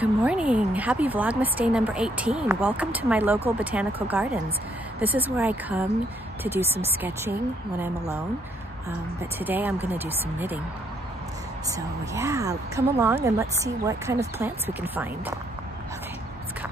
Good morning. Happy Vlogmas day number 18. Welcome to my local botanical gardens. This is where I come to do some sketching when I'm alone, but today I'm going to do some knitting. So yeah, come along and let's see what kind of plants we can find. Okay, let's go.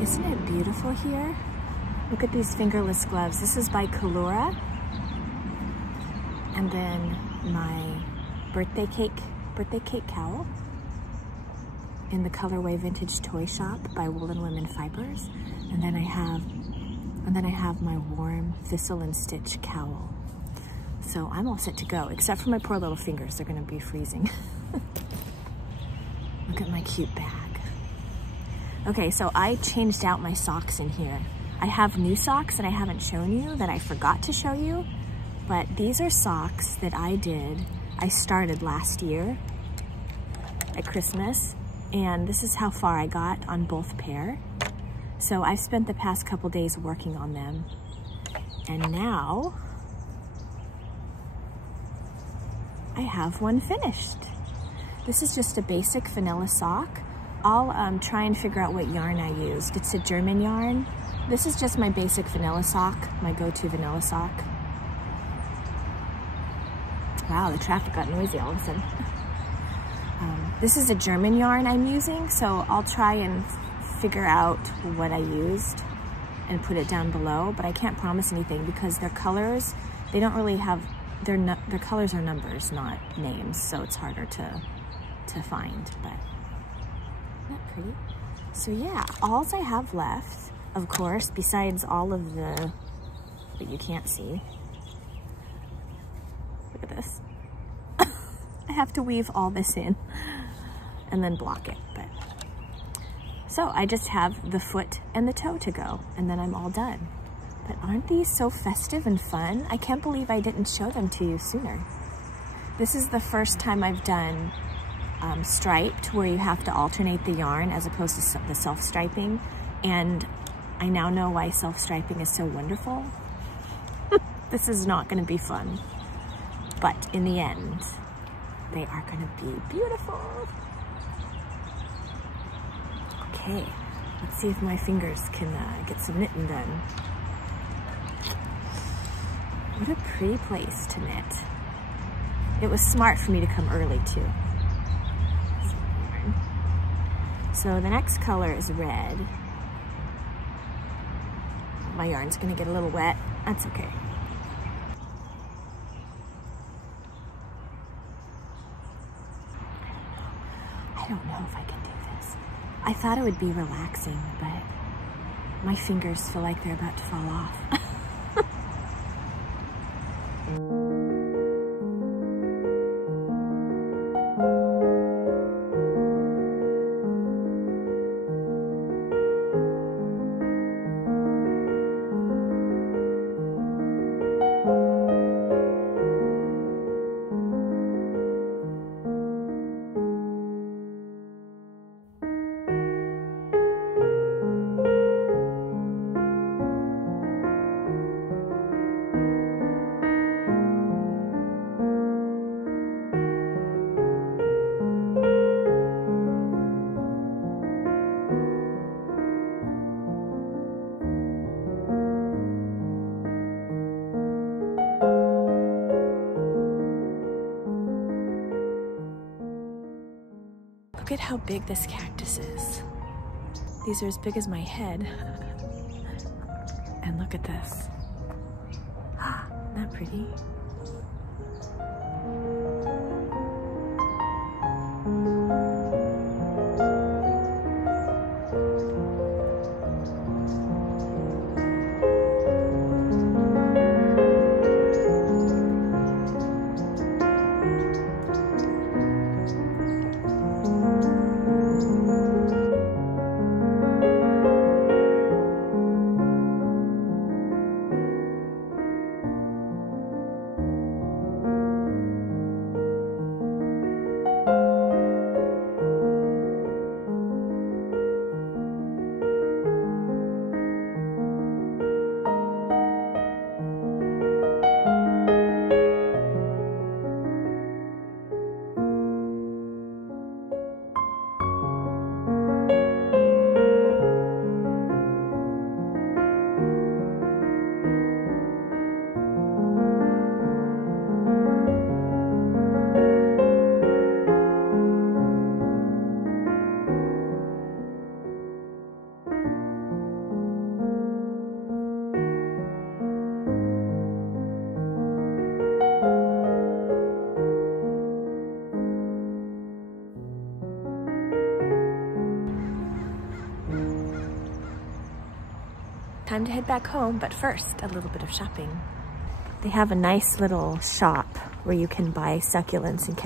Isn't it beautiful here? Look at these fingerless gloves. This is by Cowl. And then my birthday cake cowl in the colorway Vintage Toy Shop by Woolen Women Fibers. And then I have my warm Thistle and Stitch cowl. So I'm all set to go, except for my poor little fingers. They're gonna be freezing. Look at my cute bag. Okay, so I changed out my socks in here. I have new socks that I haven't shown you, that I forgot to show you, but these are socks that I started last year at Christmas, and this is how far I got on both pair. So I've spent the past couple days working on them, and now I have one finished. This is just a basic vanilla sock. I'll try and figure out what yarn I used. It's a German yarn. This is just my basic vanilla sock, my go-to vanilla sock. Wow, the traffic got noisy all of a sudden. This is a German yarn I'm using, so I'll try and figure out what I used and put it down below, but I can't promise anything because their colors, they don't really have, their colors are numbers, not names, so it's harder to find, but not pretty. So yeah, all I have left, of course, besides all of the that you can't see. Look at this. I have to weave all this in and then block it. But so I just have the foot and the toe to go, and then I'm all done. But aren't these so festive and fun? I can't believe I didn't show them to you sooner. This is the first time I've done striped, where you have to alternate the yarn as opposed to the self-striping, and I now know why self-striping is so wonderful. This is not going to be fun, but in the end they are going to be beautiful. Okay, let's see if my fingers can get some knitting done. What a pretty place to knit. It was smart for me to come early too. So the next color is red. My yarn's gonna get a little wet. That's okay. I don't know if I can do this. I thought it would be relaxing, but my fingers feel like they're about to fall off. at how big this cactus is. These are as big as my head. And look at this. Isn't that pretty? Time to head back home, but first, a little bit of shopping. They have a nice little shop where you can buy succulents and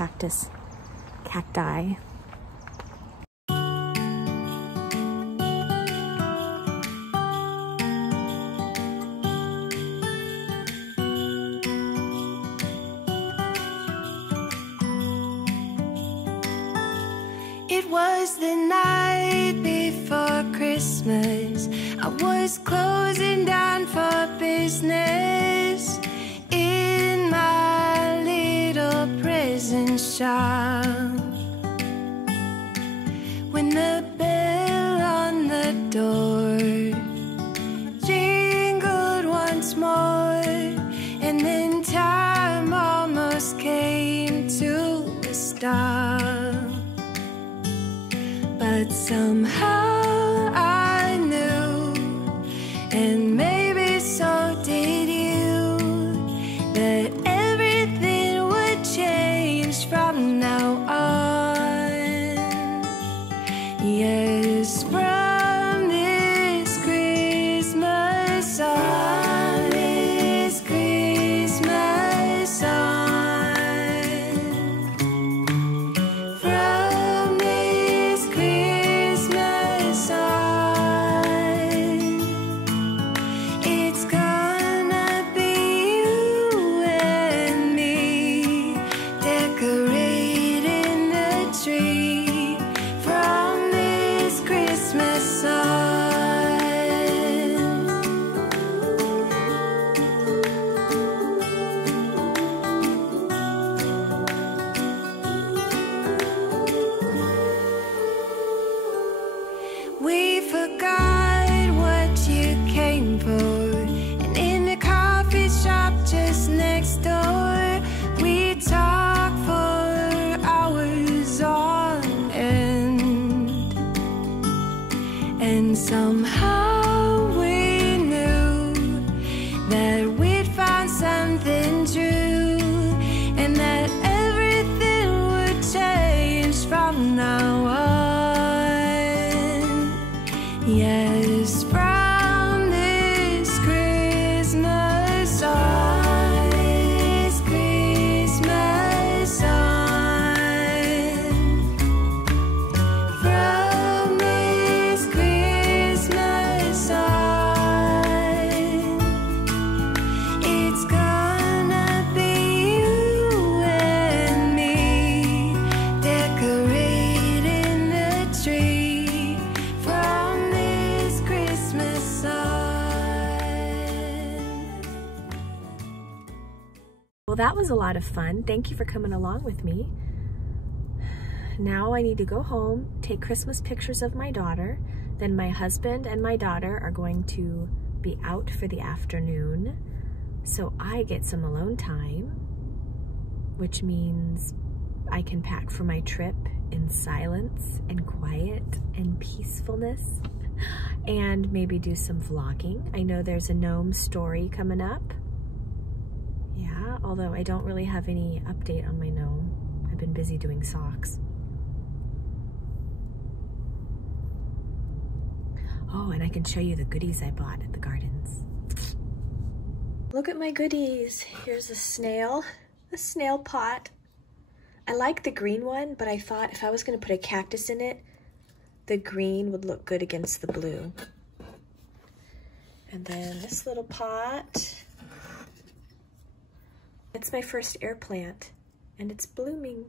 cacti. It was the night before Christmas. I was closing down for business in my little present shop, when the bell on the door jingled once more, and then time almost came to a stop. But somehow I knew, and maybe so did you, that everything would change from now on. Yes, from this Christmas on, this Christmas on. From this Christmas on, it's gonna be you and me decorating the tree. From this Christmas on. We forgot what you came for, and in the coffee shop just next door, we talked for hours on end, and somehow we knew that we'd found something true, and that everything would change from now on. Yes, from this Christmas on, this Christmas on. From this Christmas on, it's gonna be you and me decorating the tree. From this Christmas on. Well, that was a lot of fun. Thank you for coming along with me. Now I need to go home, take Christmas pictures of my daughter. Then my husband and my daughter are going to be out for the afternoon, so I get some alone time, which means I can pack for my trip in silence and quiet and peacefulness, and maybe do some vlogging. I know there's a gnome story coming up. Yeah, although I don't really have any update on my gnome. I've been busy doing socks. Oh, and I can show you the goodies I bought at the gardens. Look at my goodies. Here's a snail pot. I like the green one, but I thought if I was gonna put a cactus in it, the green would look good against the blue. And then this little pot. It's my first air plant, and it's blooming.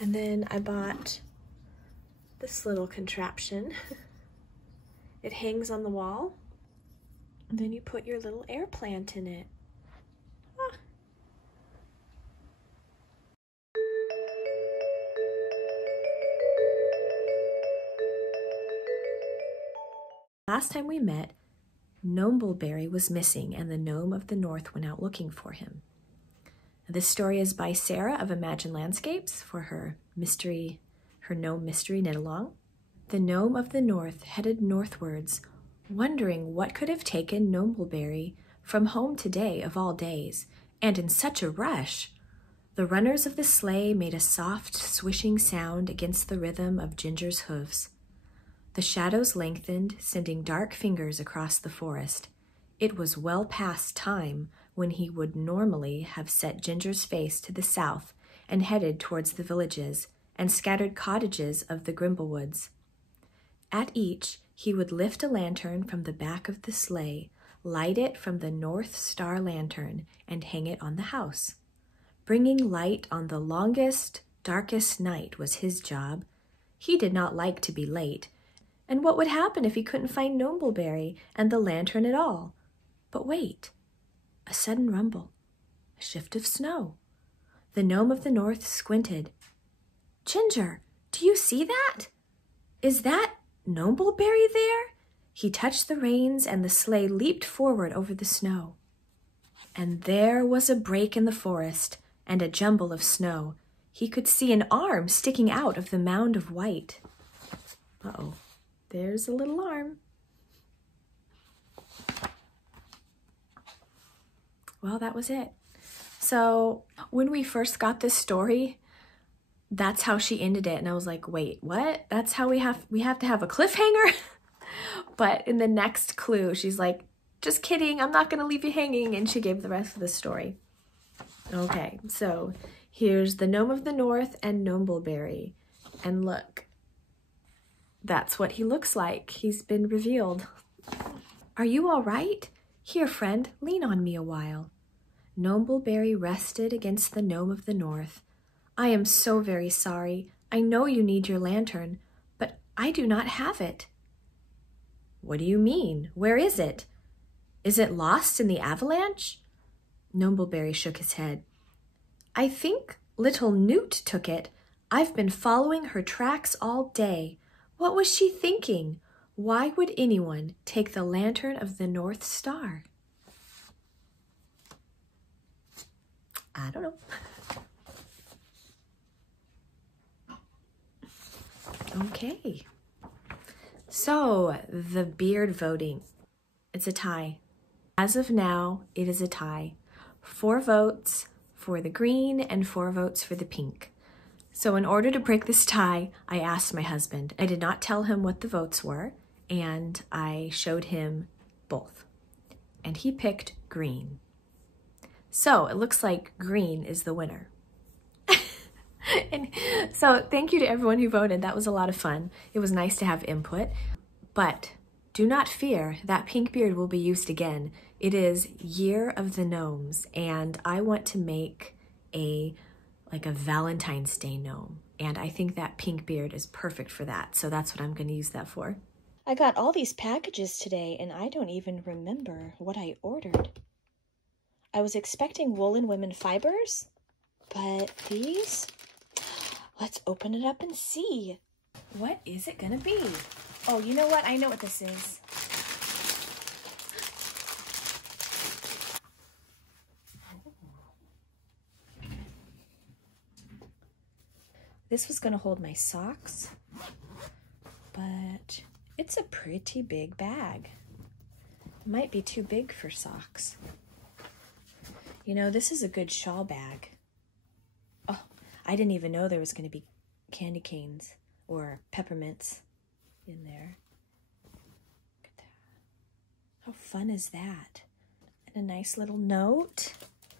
And then I bought this little contraption. It hangs on the wall, and then you put your little air plant in it. Ah. Last time we met, Gnomeberry was missing, and the Gnome of the North went out looking for him. This story is by Sarah of Imagine Landscapes for her Gnome Mystery Knit-Along. The Gnome of the North headed northwards, wondering what could have taken Gnomeberry from home today of all days, and in such a rush. The runners of the sleigh made a soft, swishing sound against the rhythm of Ginger's hoofs. The shadows lengthened, sending dark fingers across the forest. It was well past time when he would normally have set Ginger's face to the south and headed towards the villages and scattered cottages of the Grimblewoods. At each, he would lift a lantern from the back of the sleigh, light it from the North Star lantern, and hang it on the house. Bringing light on the longest, darkest night was his job. He did not like to be late. And what would happen if he couldn't find Gnomeberry and the lantern at all? But wait, a sudden rumble, a shift of snow. The Gnome of the North squinted. Ginger, do you see that? Is that Gnomeberry there? He touched the reins and the sleigh leaped forward over the snow. And there was a break in the forest and a jumble of snow. He could see an arm sticking out of the mound of white. Uh-oh, there's a little arm. Well, that was it. So when we first got this story, that's how she ended it. And I was like, wait, what? That's how we have to have a cliffhanger? But in the next clue, she's like, just kidding, I'm not gonna leave you hanging. And she gave the rest of the story. Okay, so here's the Gnome of the North and Gnomeberry. And look, that's what he looks like. He's been revealed. Are you all right? Here, friend, lean on me a while. Gnomeberry rested against the Gnome of the North. I am so very sorry. I know you need your lantern, but I do not have it. What do you mean? Where is it? Is it lost in the avalanche? Gnomeberry shook his head. I think little Newt took it. I've been following her tracks all day. What was she thinking? Why would anyone take the lantern of the North Star? I don't know. Okay. So, the beard voting. It's a tie. As of now, it is a tie. 4 votes for the green and 4 votes for the pink. So in order to break this tie, I asked my husband. I did not tell him what the votes were, and I showed him both. And he picked green. So it looks like green is the winner. And so thank you to everyone who voted. That was a lot of fun. It was nice to have input. But do not fear, that pink beard will be used again. It is Year of the Gnomes, and I want to make a Valentine's Day gnome. And I think that pink beard is perfect for that. So that's what I'm going to use that for. I got all these packages today, and I don't even remember what I ordered. I was expecting Woolen Women Fibers, but these... Let's open it up and see. What is it gonna be? Oh, you know what? I know what this is. This was gonna hold my socks, but it's a pretty big bag. It might be too big for socks. You know, this is a good shawl bag. Oh, I didn't even know there was gonna be candy canes or peppermints in there. Look at that. How fun is that? And a nice little note.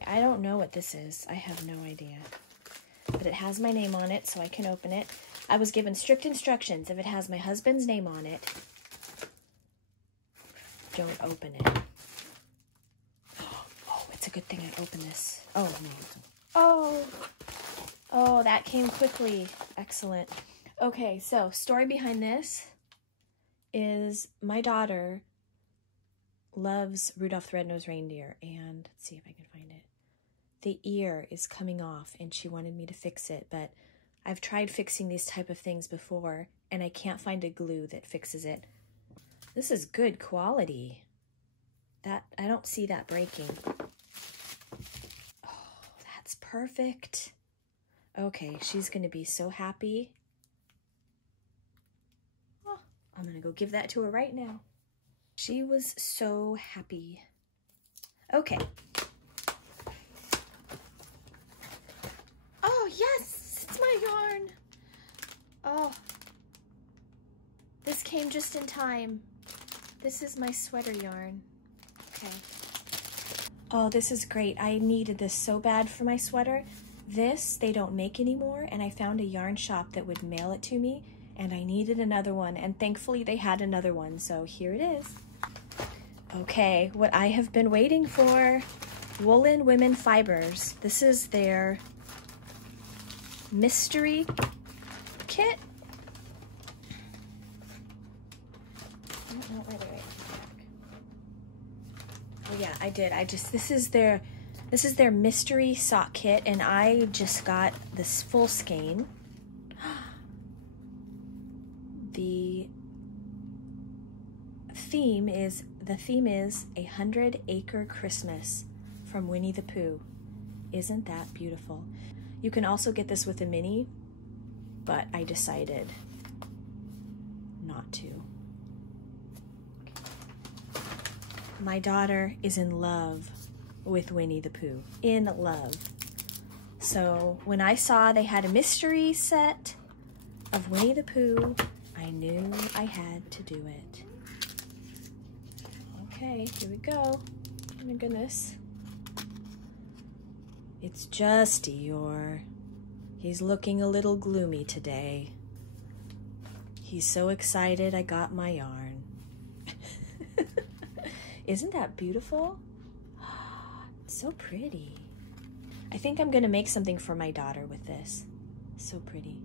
I don't know what this is. I have no idea. But it has my name on it, so I can open it. I was given strict instructions. If it has my husband's name on it, don't open it. Oh, it's a good thing I opened this. Oh, no. Oh, that came quickly. Excellent. Okay, so story behind this is my daughter loves Rudolph the Red-Nosed Reindeer, and let's see if I can find it. The ear is coming off, and she wanted me to fix it, but I've tried fixing these type of things before, and I can't find a glue that fixes it. This is good quality. That I don't see that breaking. Oh, that's perfect. Okay, she's gonna be so happy. Oh, I'm gonna go give that to her right now. She was so happy. Okay. Oh, yes, it's my yarn. Oh, this came just in time. This is my sweater yarn. Okay. Oh, this is great. I needed this so bad for my sweater. This, they don't make anymore, and I found a yarn shop that would mail it to me, and I needed another one, and thankfully they had another one, so here it is. Okay, what I have been waiting for, Woolen Women Fibers. This is their mystery kit. Oh yeah, I did. This is their mystery sock kit, and I just got this full skein. The theme is A 100-Acre Christmas from Winnie the Pooh. Isn't that beautiful? You can also get this with a mini, but I decided not to. My daughter is in love with Winnie the Pooh. In love. So when I saw they had a mystery set of Winnie the Pooh, I knew I had to do it. Okay, here we go. Oh my goodness. It's just Eeyore. He's looking a little gloomy today. He's so excited I got my yarn. Isn't that beautiful? It's so pretty. I think I'm gonna make something for my daughter with this. So pretty.